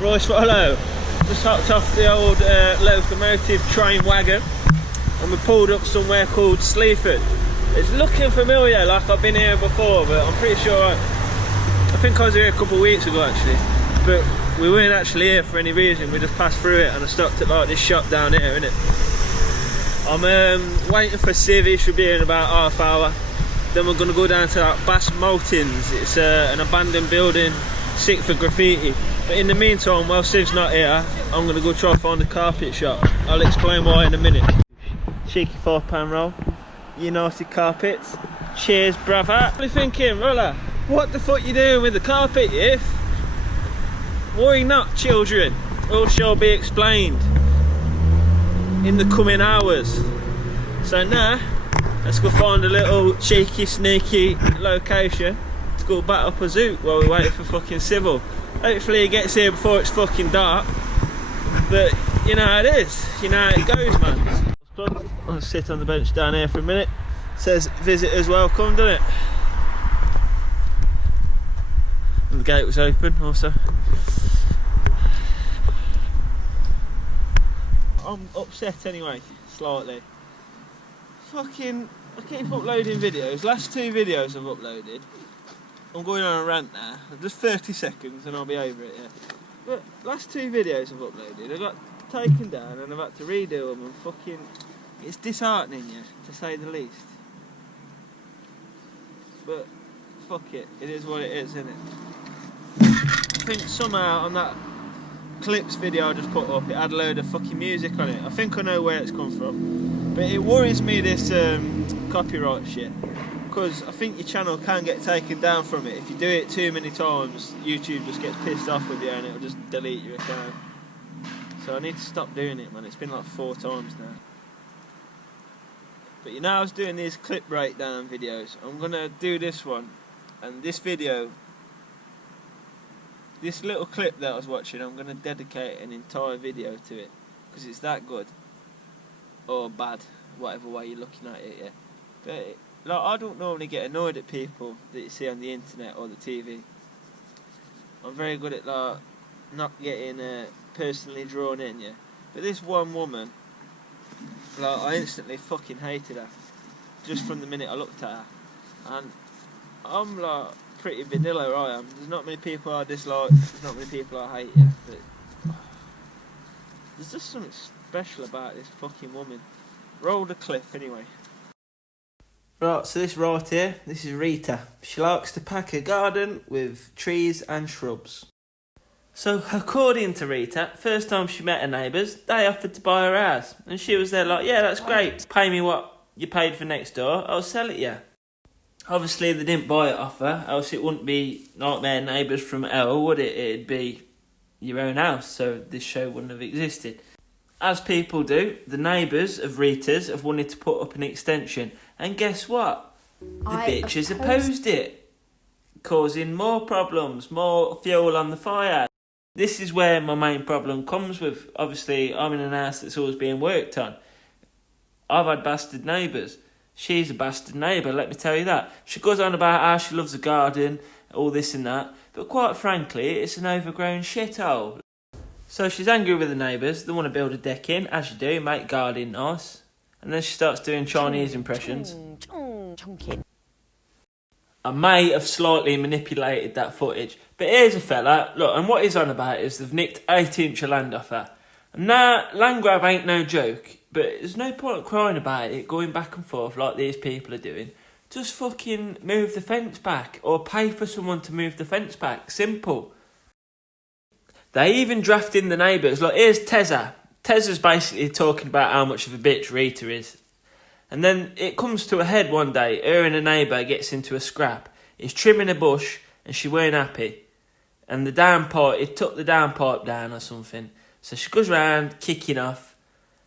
Royce Rollo. Just hopped off the old locomotive train wagon and we pulled up somewhere called Sleaford. It's looking familiar, like I've been here before, but I'm pretty sure I think I was here a couple of weeks ago actually, but we weren't actually here for any reason. We just passed through it and I stopped at like this shop down here, innit? I'm waiting for Civ. He should be here in about half hour. Then we're going to go down to that Maltings. It's an abandoned building, sick for graffiti. But in the meantime, while Civ's not here, I'm going to go try and find a carpet shop. I'll explain why in a minute. Cheeky £5 roll. United Carpets. Cheers, brother. What are you thinking, Roller? What the fuck you doing with the carpet, if? Worry not, children. All shall be explained in the coming hours. So now, let's go find a little cheeky, sneaky location to go back up a zoot while we wait for fucking Civil. Hopefully he gets here before it's fucking dark. But you know how it is. You know how it goes, man. I'll sit on the bench down here for a minute. It says visitors welcome, doesn't it? And the gate was open also. I'm upset anyway, slightly. Fucking, I keep uploading videos. Last 2 videos I've uploaded. I'm going on a rant now. Just 30 seconds and I'll be over it, yeah. But last 2 videos I've uploaded, I got taken down and I've had to redo them and fucking... It's disheartening, yeah, to say the least. But, fuck it. It is what it is, isn't it? I think somehow on that clips video I just put up, it had a load of fucking music on it. I think I know where it's come from. But it worries me, this copyright shit. Because I think your channel can get taken down from it. If you do it too many times, YouTube just gets pissed off with you and it'll just delete your account. So I need to stop doing it, man. It's been like 4 times now. But you know, I was doing these clip breakdown videos. I'm gonna do this one. And this video, this little clip that I was watching, I'm gonna dedicate an entire video to it. Because it's that good. Or bad. Whatever way you're looking at it, yeah. But like, I don't normally get annoyed at people that you see on the internet or the TV. I'm very good at like not getting personally drawn in, yeah. But this one woman, like, I instantly fucking hated her just from the minute I looked at her. And I'm like pretty vanilla, I am. There's not many people I dislike. There's not many people I hate, yeah. But there's just something special about this fucking woman. Roll the clip anyway. Right, so this right here, this is Rita. She likes to pack her garden with trees and shrubs. So, according to Rita, first time she met her neighbours, they offered to buy her house. And she was there like, yeah, that's great. Pay me what you paid for next door, I'll sell it you. Obviously, they didn't buy it off her, else it wouldn't be Nightmare Neighbours from Hell, would it? It'd be your own house, so this show wouldn't have existed. As people do, the neighbours of Rita's have wanted to put up an extension. And guess what? The bitches opposed it, causing more problems, more fuel on the fire. This is where my main problem comes with. Obviously, I'm in an house that's always being worked on. I've had bastard neighbours. She's a bastard neighbour, let me tell you that. She goes on about how she loves the garden, all this and that. But quite frankly, it's an overgrown shithole. So she's angry with the neighbours. They want to build a deck in, as you do, make garden nice. And then she starts doing Chinese impressions. I may have slightly manipulated that footage, but here's a fella, look, and what he's on about is they've nicked 8 inch of land off her. And now, land grab ain't no joke, but there's no point crying about it, going back and forth like these people are doing. Just fucking move the fence back, or pay for someone to move the fence back. Simple. They even draft in the neighbours. Like, here's Tezza. Tezza's basically talking about how much of a bitch Rita is. And then it comes to a head one day. Her and a neighbour gets into a scrap. He's trimming a bush and she weren't happy. And the downpipe, it took the downpipe down or something. So she goes round, kicking off.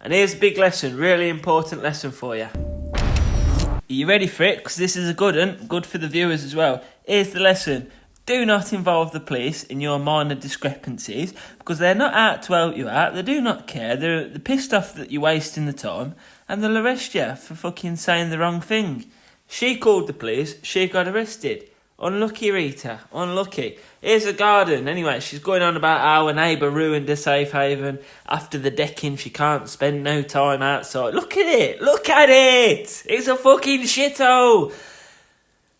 And here's a big lesson, really important lesson for you. Are you ready for it? Because this is a good one, good for the viewers as well. Here's the lesson. Do not involve the police in your minor discrepancies, because they're not out to help you out. They do not care. They're pissed off that you're wasting the time, and they'll arrest you for fucking saying the wrong thing. She called the police, she got arrested. Unlucky Rita, unlucky. Here's a garden. Anyway, she's going on about how a neighbour ruined her safe haven. After the decking, she can't spend no time outside. Look at it! Look at it! It's a fucking shithole!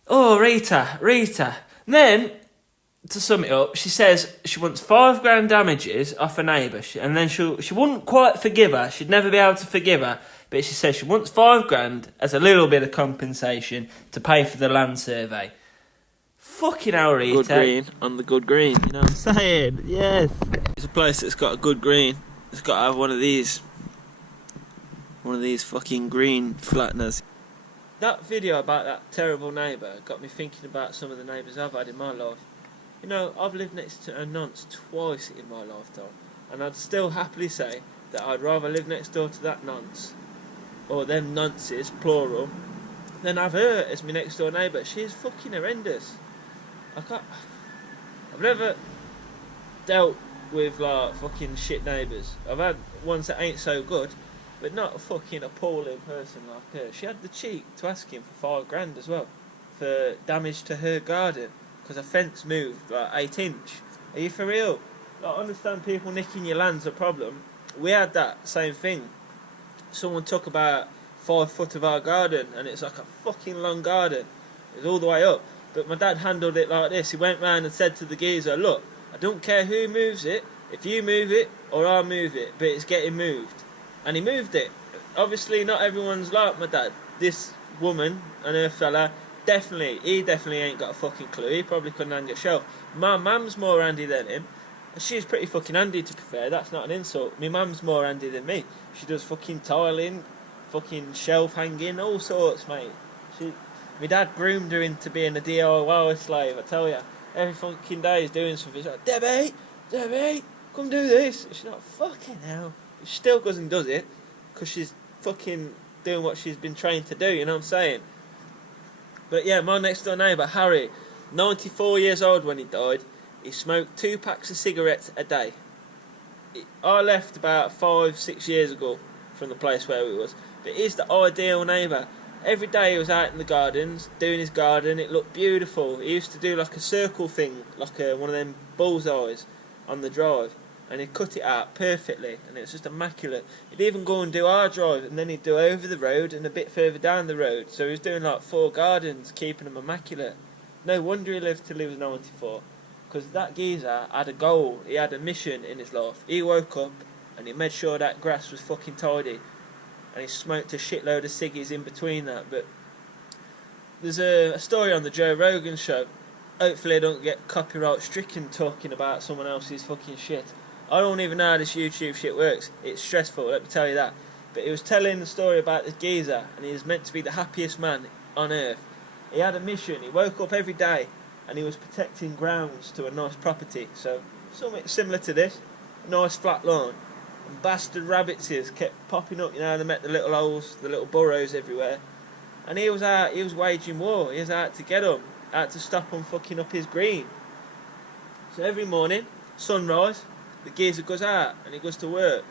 Oh, Rita. And then, to sum it up, she says she wants £5,000 damages off a neighbour. And then she wouldn't quite forgive her. She'd never be able to forgive her. But she says she wants £5,000 as a little bit of compensation to pay for the land survey. Fucking hell, Rita. Good green on the good green, you know what I'm saying? Yes. It's a place that's got a good green. It's got to have one of these fucking green flatteners. That video about that terrible neighbour got me thinking about some of the neighbours I've had in my life. You know, I've lived next to a nonce twice in my lifetime, and I'd still happily say that I'd rather live next door to that nonce, or them nonces, plural, than have her as my next door neighbour. She is fucking horrendous. I've never dealt with like fucking shit neighbours. I've had ones that ain't so good, but not a fucking appalling person like her. She had the cheek to ask him for £5,000 as well for damage to her garden because a fence moved like 8 inch. Are you for real? Like, I understand people nicking your land's a problem. We had that same thing. Someone took about 5 foot of our garden, and it's like a fucking long garden. It was all the way up. But my dad handled it like this. He went round and said to the geezer, look, I don't care who moves it, if you move it or I move it, but it's getting moved. And he moved it. Obviously not everyone's like my dad. This woman and her fella, he definitely ain't got a fucking clue. He probably couldn't hang a shelf. My mum's more handy than him. She's pretty fucking handy, to be fair. That's not an insult. My mum's more handy than me. She does fucking tiling, fucking shelf hanging, all sorts, mate. My dad groomed her into being a DIY slave, I tell you. Every fucking day he's doing something. He's like, Debbie, come do this. She's like, fucking hell. She still goes and does it, because she's fucking doing what she's been trained to do, you know what I'm saying? But yeah, my next door neighbour, Harry, 94 years old when he died. He smoked 2 packs of cigarettes a day. I left about 5-6 years ago from the place where we was. But he's the ideal neighbour. Every day he was out in the gardens, doing his garden. It looked beautiful. He used to do like a circle thing, like one of them bullseyes on the drive. And he'd cut it out perfectly, and it was just immaculate. He'd even go and do our drive, and then he'd do over the road and a bit further down the road. So he was doing like 4 gardens, keeping them immaculate. No wonder he lived till he was 94. Because that geezer had a goal, he had a mission in his life. He woke up and he made sure that grass was fucking tidy. And he smoked a shitload of ciggies in between that. But there's a story on the Joe Rogan show. Hopefully I don't get copyright stricken talking about someone else's fucking shit. I don't even know how this YouTube shit works. It's stressful, let me tell you that. But he was telling the story about this geezer, and he was meant to be the happiest man on earth. He had a mission. He woke up every day and he was protecting grounds to a nice property. So something similar to this, a nice flat lawn. And bastard rabbits kept popping up, you know, they met the little holes, the little burrows everywhere. And he was waging war. He was out to get them, out to stop them fucking up his green. So every morning, sunrise, the geezer goes out and he goes to work.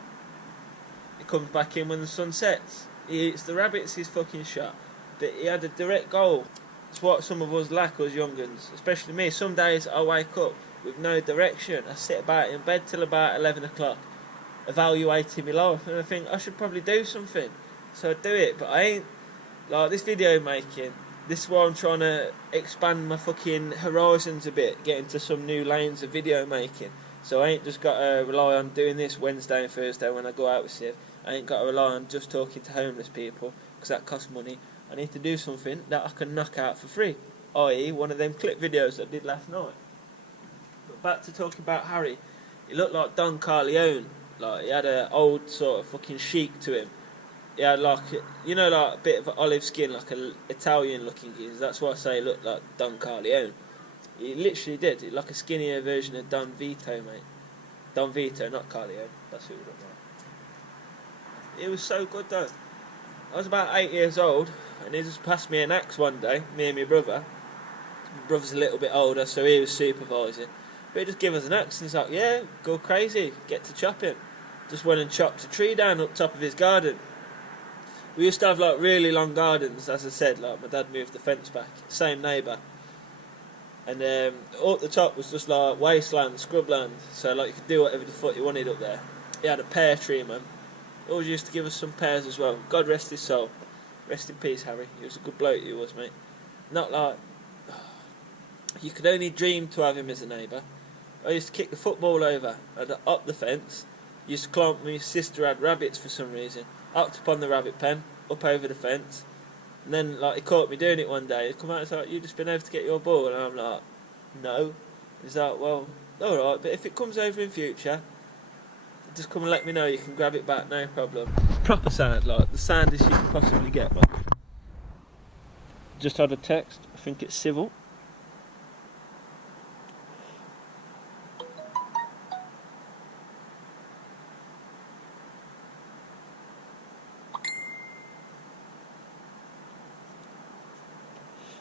He comes back in when the sun sets. He eats the rabbits he's fucking shot. But he had a direct goal. It's what some of us lack, us young'uns, especially me. Some days I wake up with no direction. I sit about in bed till about 11 o'clock, evaluating my life, and I think I should probably do something. So I do it, but I ain't, like this video making, this is why I'm trying to expand my fucking horizons a bit, get into some new lanes of video making. So I ain't just got to rely on doing this Wednesday and Thursday when I go out with Siv. I ain't got to rely on just talking to homeless people, because that costs money. I need to do something that I can knock out for free, i.e. one of them clip videos that I did last night. But back to talking about Harry. He looked like Don Corleone. Like, he had an old sort of fucking chic to him. He had like, you know, like a bit of olive skin, like an Italian looking geezer. That's why I say he looked like Don Corleone. He literally did. Like a skinnier version of Don Vito, mate. Don Vito, not Corleone. That's who he looked like. It was so good though. I was about 8 years old, and he just passed me an axe one day, me and my brother. My brother's a little bit older, so he was supervising. But he just gave us an axe, and he's like, yeah, go crazy, get to chopping. Just went and chopped a tree down up top of his garden. We used to have like really long gardens, as I said, like my dad moved the fence back. Same neighbour. And up the top was just like wasteland, scrubland, so like you could do whatever the fuck you wanted up there. He had a pear tree, man. He always used to give us some pears as well. God rest his soul. Rest in peace, Harry. He was a good bloke, he was, mate. Not like... You could only dream to have him as a neighbour. I used to kick the football over, up the fence. Used to climb, my sister had rabbits for some reason. Up upon the rabbit pen, up over the fence. And then, like, he caught me doing it one day. He come out and was like, "You just been over to get your ball?" And I'm like, "No." He's like, "Well, alright, but if it comes over in future, just come and let me know, you can grab it back, no problem." Proper sound, like, the soundest you can possibly get, man. Just had a text, I think it's civil.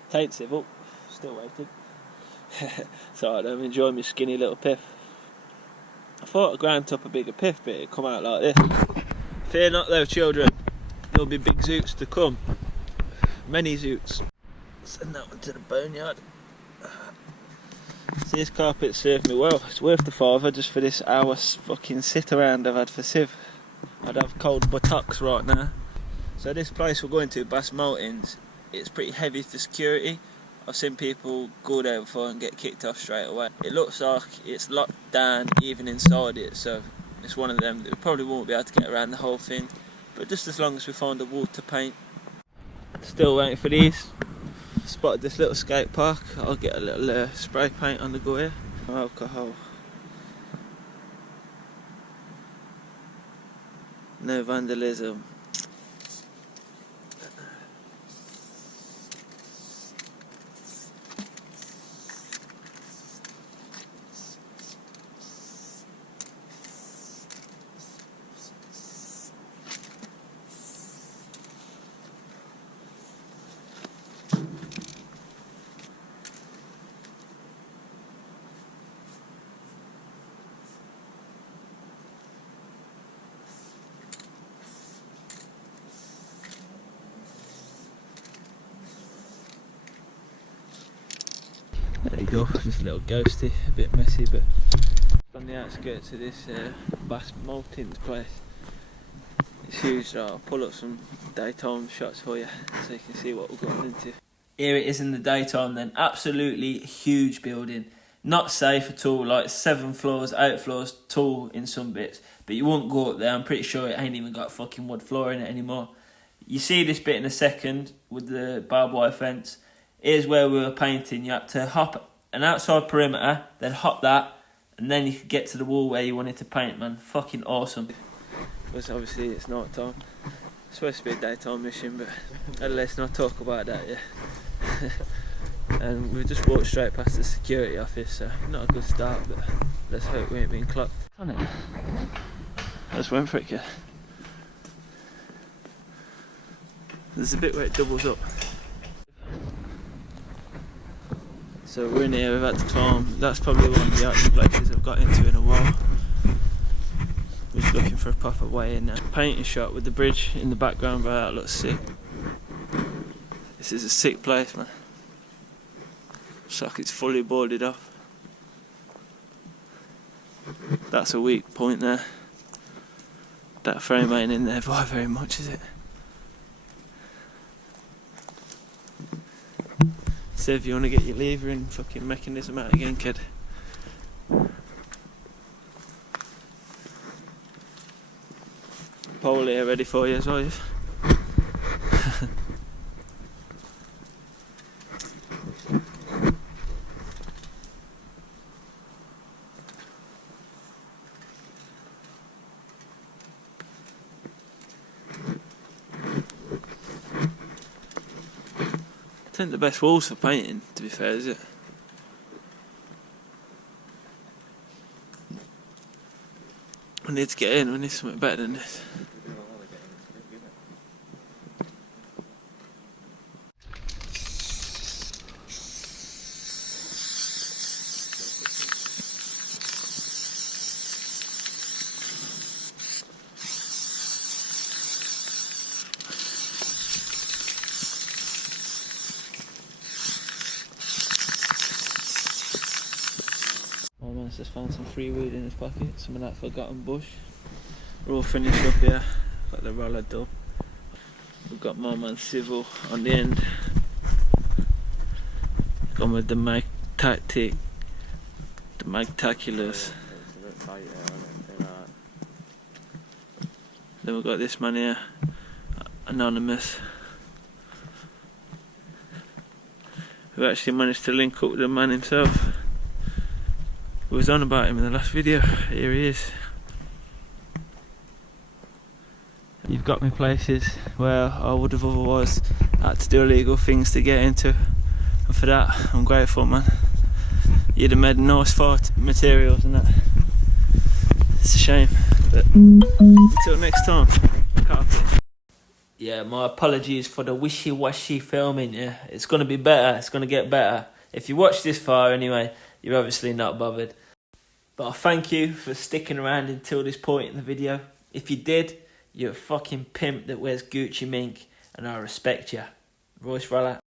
Taint civil, still waiting. So I don't enjoy my skinny little piff. I thought I ground up a bigger piff, but it come out like this. Fear not though, children, there'll be big zoots to come. Many zoots. Send that one to the boneyard. See, this carpet served me well. It's worth the $5 just for this hour's fucking sit around I've had for Civ. I'd have cold buttocks right now. So this place we're going to, Maltings, it's pretty heavy for security. I've seen people go there before and get kicked off straight away. It looks like it's locked down even inside it, so it's one of them that we probably won't be able to get around the whole thing. But just as long as we find a wall to paint. Still waiting for these. Spotted this little skate park. I'll get a little spray paint on the go here. No alcohol. No vandalism. There you go, just a little ghosty, a bit messy, but on the outskirts of this Maltings place. It's huge. I'll pull up some daytime shots for you so you can see what we're going into. Here it is in the daytime then, absolutely huge building. Not safe at all, like 7 floors, 8 floors tall in some bits, but you won't go up there. I'm pretty sure it ain't even got fucking wood floor in it anymore. You see this bit in a second with the barbed wire fence. Here's where we were painting. You had to hop an outside perimeter, then hop that, and then you could get to the wall where you wanted to paint, man. Fucking awesome. Because obviously it's night time. It's supposed to be a daytime mission, but let's not talk about that yet. And we've just walked straight past the security office, so not a good start, but let's hope we ain't being clocked. On it. I just went for it, kid. There's a bit where it doubles up. So we're in here, we've had to climb. That's probably one of the artsy places I've got into in a while. We're just looking for a proper way in there. Painting shot with the bridge in the background, but that looks sick. This is a sick place, man. Looks like it's fully boarded off. That's a weak point there. That frame ain't in there very much, is it? So if you want to get your lever and fucking mechanism out again, kid. Pole here ready for you as well. It ain't the best walls for painting, to be fair, is it? We need to get in, we need something better than this. found some free weed in his pocket, some of that forgotten bush. We're all finished up here. Got the roller dub. We've got my man Civil on the end. Gone with the mag tactic, the magtaculars. Then we've got this man here, Anonymous. We actually managed to link up with the man himself. We was on about him in the last video. Here he is. You've got me places where I would have otherwise had to do illegal things to get into, and for that I'm grateful, man. You'd have made nice fight materials and that. It's a shame, but until next time, carpet. Yeah, my apologies for the wishy-washy filming. Yeah, it's gonna be better. It's gonna get better. If you watched this far anyway, you're obviously not bothered. But I thank you for sticking around until this point in the video. If you did, you're a fucking pimp that wears Gucci mink, and I respect you. Royce Roller.